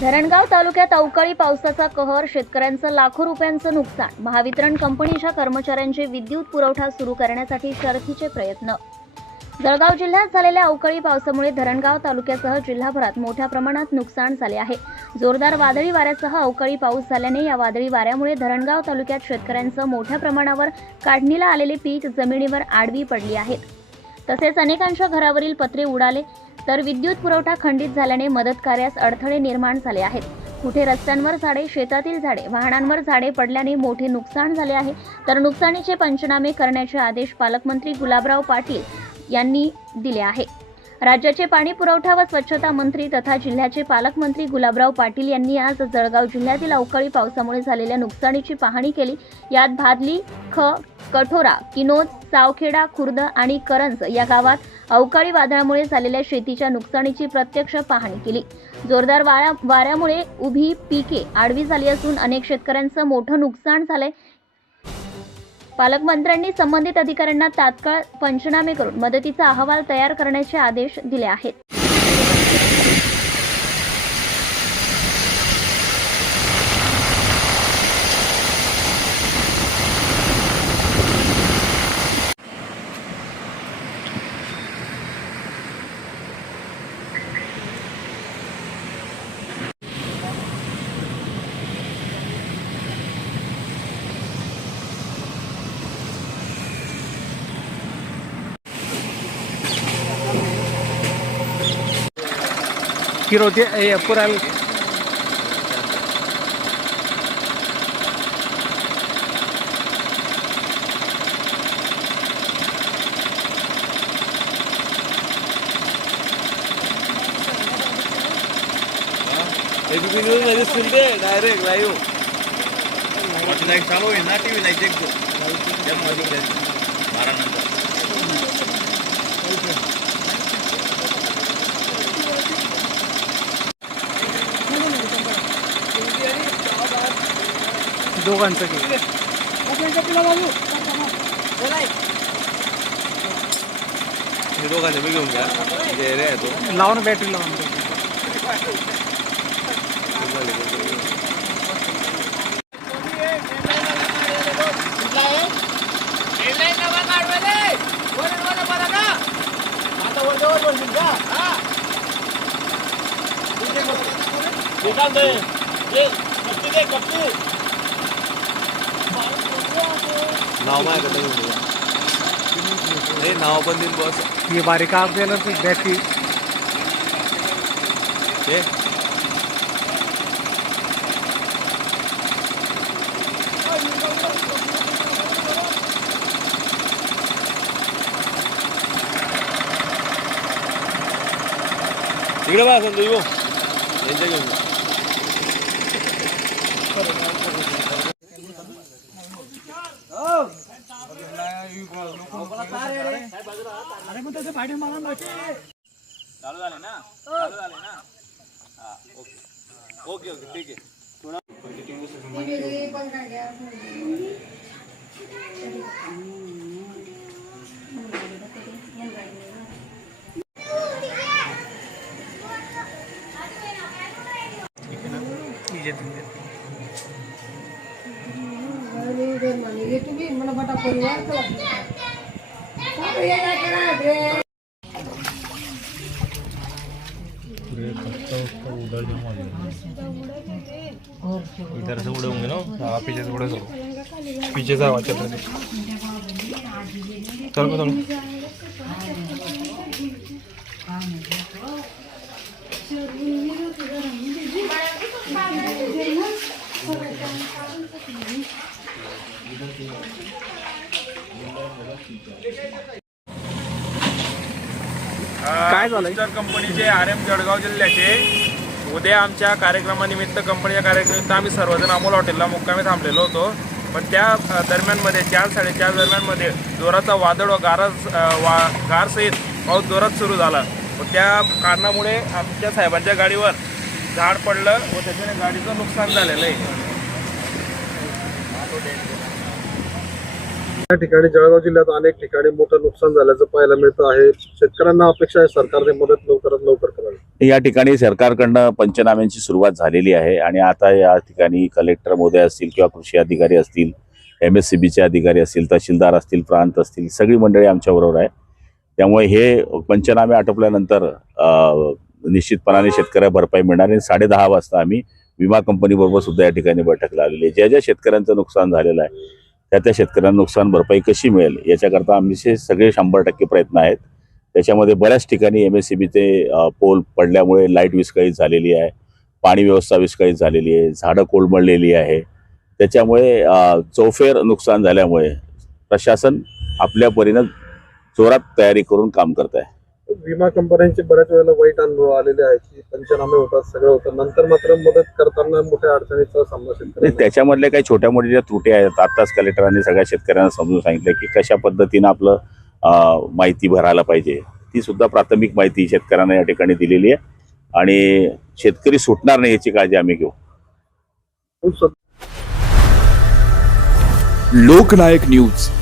धरणगाव तालुक्यात अवकाळी पावसाचा कहर शेतकऱ्यांचं लाखो रुपयांचं नुकसान. महावितरण कंपनीच्या कर्मचाऱ्यांचे विद्युत पुरवठा सुरू करण्यासाठी शर्थीचे प्रयत्न. जळगाव जिल्ह्यात झालेल्या अवकाळी पावसामुळे धरणगाव तालुक्यासह जिल्हाभरात मोठ्या प्रमाणात नुकसान झाले आहे. जोरदार वादळी वाऱ्यासह अवकाळी पाऊस झाल्याने या वादळी वाऱ्यामुळे धरणगाव तालुक्यात शेतकऱ्यांचं मोठ्या प्रमाणावर काढणीला आलेले पीक जमिनीवर आडवी पडली आहेत. तसेच अनेकांच्या घरावरील पत्रे उडाले. तर विद्युत पुरवठा खंडित झाल्याने मदत कार्यास अडथळे निर्माण झाले आहेत. कुठे रस्त्यांवर झाडे शेतातील झाडे वाहनांवर झाडे पडल्याने मोठे नुकसान झाले आहे तर नुकसानीचे पंचनामे करण्याचे आदेश पालकमंत्री गुलाबराव पाटील यांनी दिले आहे. राज्याचे पाणी पुरवठा व स्वच्छता मंत्री तथा जिल्ह्याचे पालकमंत्री गुलाबराव पाटील यांनी आज जळगाव जिल्ह्यातील अवकाळी पावसामुळे झालेल्या नुकसानीची पाहणी केली. यात भादली ख कठोरा किनोज सावखेडा खुर्द आणि करंज या गावात अवकाळी वादळामुळे झालेल्या शेतीच्या नुकसानीची प्रत्यक्ष पाहणी केली. जोरदार वाऱ्या वाऱ्यामुळे उभी पिके आडवी झाली असून अनेक शेतकऱ्यांचं मोठं नुकसान झालंय. पालकमंत्र्यांनी संबंधित अधिकाऱ्यांना तात्काळ पंचनामे करून मदतीचा अहवाल तयार करण्याचे आदेश दिले आहेत. tiro de, eh, por al education Naresh Shinde direct live watch live ચાલો એના ટીવી લાઈવ દેખજો જેમ મજી મારા दोघांचं हे दोघांचे मी घेऊन घ्या. जे रे आहे तो. लावा ना बॅटरी लावा ना. नाव माझ्याकडे घेऊन घ्या हे नाव पण देईन बस हे बारीक तर बॅटरी हे. इकडे बघा संतोष भाऊ यांच्या घेऊन जा. चालू झाले ना चालू झाले ना हा ओके ओके ओके ठीक आहे इधर से उड़े होंगे ना? हाँ पीछे से उड़े सब। पीछे से आवाज चल रही थी चल चलो। काय? मिस्टर कंपनीचे आर एम जळगाव जिल्ह्याचे उद्या आमच्या कार्यक्रमानिमित्त कंपनीच्या कार्यक्रमानिमित्त आम्ही सर्वजण अमोल हॉटेलला मुक्कामी थांबलेलो होतो. पण त्या दरम्यानमध्ये चार साडेचार दरम्यानमध्ये जोराचा वादळ व गारा वा गारसहित पाऊस जोरात सुरू झाला. व त्या कारणामुळे आमच्या साहेबांच्या गाडीवर झाड पडलं व त्याच्याने गाडीचं नुकसान झालेलं आहे. या ठिकाणी जळगाव जिल्ह्यात अनेक ठिकाणी मोठं नुकसान झाल्याचं पाहायला मिळतं आहे. शेतकऱ्यांना अपेक्षा आहे सरकारने मदत लवकरात लवकर करावी. या ठिकाणी सरकारकडनं पंचनाम्यांची सुरुवात झालेली आहे आणि आता या ठिकाणी कलेक्टर महोदय असतील किंवा कृषी अधिकारी असतील एम एस सी बीचे अधिकारी असतील तहसीलदार असतील प्रांत असतील सगळी मंडळी आमच्याबरोबर आहे. त्यामुळे हे पंचनामे आटोपल्यानंतर निश्चितपणाने शेतकऱ्या भरपाई मिळणार आणि साडे दहा वाजता आम्ही विमा कंपनीबरोबर सुद्धा या ठिकाणी बैठक लावलेली आहे. ज्या ज्या शेतकऱ्यांचं नुकसान झालेलं आहे त्या त्या शेतकऱ्यांना नुकसान भरपाई कशी मिळेल याच्याकरता आमचे सगळे शंभर टक्के प्रयत्न आहेत. त्याच्यामध्ये बऱ्याच ठिकाणी एम एस सी बीचे पोल पडल्यामुळे लाइट विस्कळीत झालेली आहे. पाणी व्यवस्था विस्कळीत झालेली आहे. झाडं कोलमडलेली आहे. त्याच्यामुळे चौफेर नुकसान झाल्यामुळे प्रशासन आपल्या परीनं जोरात तयारी करून काम करत आहे. विमा कंपन्यांचे बऱ्याच वेळेला वाईट अनुभव आलेले आहेत की पंचनामे होतात सगळं होतं. नंतर मात्र मदत करताना मोठ्या अडचणीचा सामना शेतकऱ्यांना. त्याच्यामधल्या काही छोट्या मोठ्या ज्या त्रुटी आहेत आत्ताच कलेक्टरांनी सगळ्या शेतकऱ्यांना समजून सांगितलं की कशा पद्धतीनं आपलं अ, माहिती भरायला पाहिजे. ती सुद्धा प्राथमिक माहिती शेतकऱ्यांना या ठिकाणी दिलेली आहे. आणि शेतकरी सुटणार नाही याची काळजी आम्ही घेऊ. खूप लोकनायक न्यूज.